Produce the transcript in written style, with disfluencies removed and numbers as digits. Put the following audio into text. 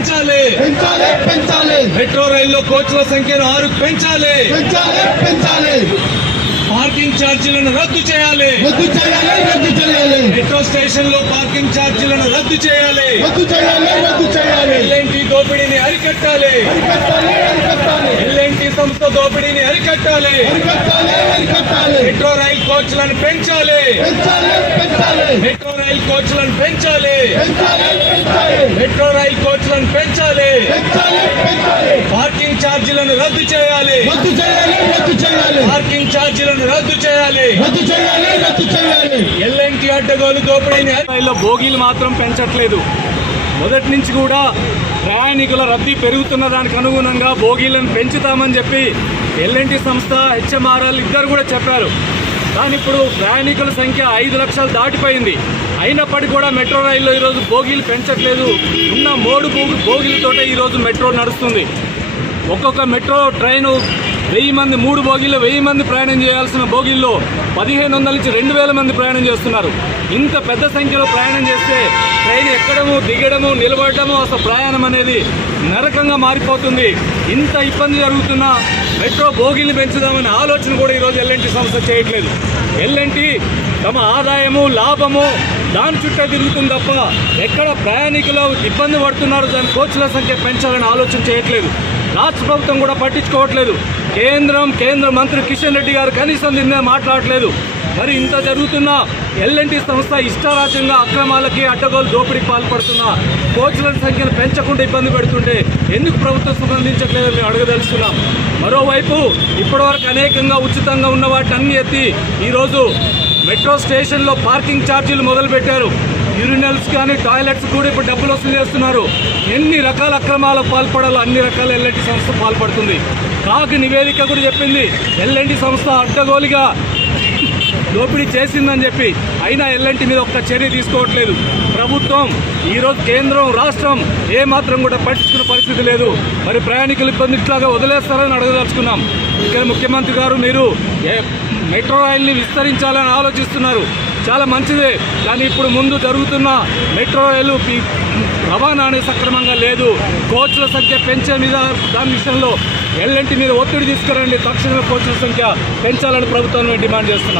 పెంచాలి మెట్రో రైల్లో కోచ్ల సంఖ్యను 6 పెంచాలి పార్కింగ్ ఛార్జీలను రద్దు చేయాలి మెట్రో స్టేషన్ లో పార్కింగ్ ఛార్జీలను రద్దు చేయాలి ఎల్ఎన్టీ దోపిడీని అరికట్టాలి ఎల్ఎన్టీ సంస్థ దోపిడీని అరికట్టాలి మెట్రో రైల్ కోచ్లను పెంచాలి మెట్రో రైల్ కోచ్లను పెంచాలి మెట్రో రైల్ కోచ్లను పెంచాలి పార్కింగ్ ఛార్జీలను రద్దు చేయాలి పార్కింగ్ ఛార్జీలను రద్దు చేయాలి ఎల్ఎన్టీ అడ్డగోలు దోపిడీని రైల్లో బోగీలు మాత్రం పెంచట్లేదు. మొదటి నుంచి కూడా ప్రయాణికుల రద్దీ పెరుగుతున్న దానికి అనుగుణంగా బోగీలను పెంచుతామని చెప్పి ఎల్ఎన్టీ సంస్థ హెచ్ఎంఆర్ఎల్ ఇద్దరు కూడా చెప్పారు. కానీ ఇప్పుడు ప్రయాణికుల సంఖ్య 5 లక్షలు దాటిపోయింది. అయినప్పటికీ కూడా మెట్రో రైల్లో ఈరోజు బోగీలు పెంచట్లేదు. ఉన్న 3 బోగీలతోటే ఈరోజు మెట్రో నడుస్తుంది. ఒక్కొక్క మెట్రో ట్రైను 1000 మంది 3 బోగీల్లో 1000 మంది ప్రయాణం చేయాల్సిన బోగీల్లో 1500 నుంచి 2000 మంది ప్రయాణం చేస్తున్నారు. ఇంత పెద్ద సంఖ్యలో ప్రయాణం చేస్తే ట్రైన్ ఎక్కడము దిగడము నిలబడము అసలు ప్రయాణం అనేది నరకంగా మారిపోతుంది. ఇంత ఇబ్బంది జరుగుతున్న మెట్రో బోగీలు పెంచుదామనే ఆలోచన కూడా ఈరోజు ఎల్ఎన్టీ సంస్థ చేయట్లేదు. ఎల్ఎన్టీ తమ ఆదాయము లాభము దాని చుట్టూ తిరుగుతుంది తప్ప ఎక్కడ ప్రయాణికులు ఇబ్బంది పడుతున్నారు దాని కోచ్ల సంఖ్య పెంచాలని ఆలోచన చేయట్లేదు. రాష్ట్ర ప్రభుత్వం కూడా పట్టించుకోవట్లేదు. కేంద్ర మంత్రి కిషన్ రెడ్డి గారు కనీసం దీని మీద మాట్లాడట్లేదు. మరి ఇంత జరుగుతున్న ఎల్ఎన్టీ సంస్థ ఇష్టారాజ్యంగా అక్రమాలకి అడ్డగోలు దోపిడీకి పాల్పడుతున్న కోచ్ల సంఖ్యను పెంచకుండా ఇబ్బంది పెడుతుంటే ఎందుకు ప్రభుత్వం స్పందించట్లేదని మేము అడగదలుచుకున్నాం. మరోవైపు ఇప్పటివరకు అనేకంగా ఉచితంగా ఉన్న వాటిని అన్ని ఎత్తి ఈరోజు మెట్రో స్టేషన్లో పార్కింగ్ ఛార్జీలు మొదలుపెట్టారు. యూరినల్స్ కానీ టాయిలెట్స్ కూడా ఇప్పుడు డబ్బులు వసూలు చేస్తున్నారు. ఎన్ని రకాల అక్రమాలకు పాల్పడాలో అన్ని రకాల ఎల్ఎన్టీ సంస్థ పాల్పడుతుంది. కాగ్ నివేదిక కూడా చెప్పింది ఎల్ఎన్టీ సంస్థ అడ్డగోలుగా దోపిడీ చేసిందని చెప్పి. అయినా ఎల్ఎన్టీ మీద ఒక్క చర్య తీసుకోవట్లేదు ప్రభుత్వం. ఈరోజు కేంద్రం రాష్ట్రం ఏమాత్రం కూడా పట్టించుకునే పరిస్థితి లేదు. మరి ప్రయాణికులు ఇబ్బంది ఇట్లాగా వదిలేస్తారని అడగదలుచుకున్నాం. ఇక్కడ ముఖ్యమంత్రి గారు మీరు మెట్రో రైల్ని విస్తరించాలని ఆలోచిస్తున్నారు, చాలా మంచిదే. కానీ ఇప్పుడు ముందు జరుగుతున్న మెట్రో రైలు రవాణా అనేది సక్రమంగా లేదు. కోచ్ల సంఖ్య పెంచే మీద దాని విషయంలో ఎల్ఎన్టీ మీద ఒత్తిడి తీసుకురండి. తక్షణమే కోచ్ల సంఖ్య పెంచాలని ప్రభుత్వం డిమాండ్ చేస్తున్నారు.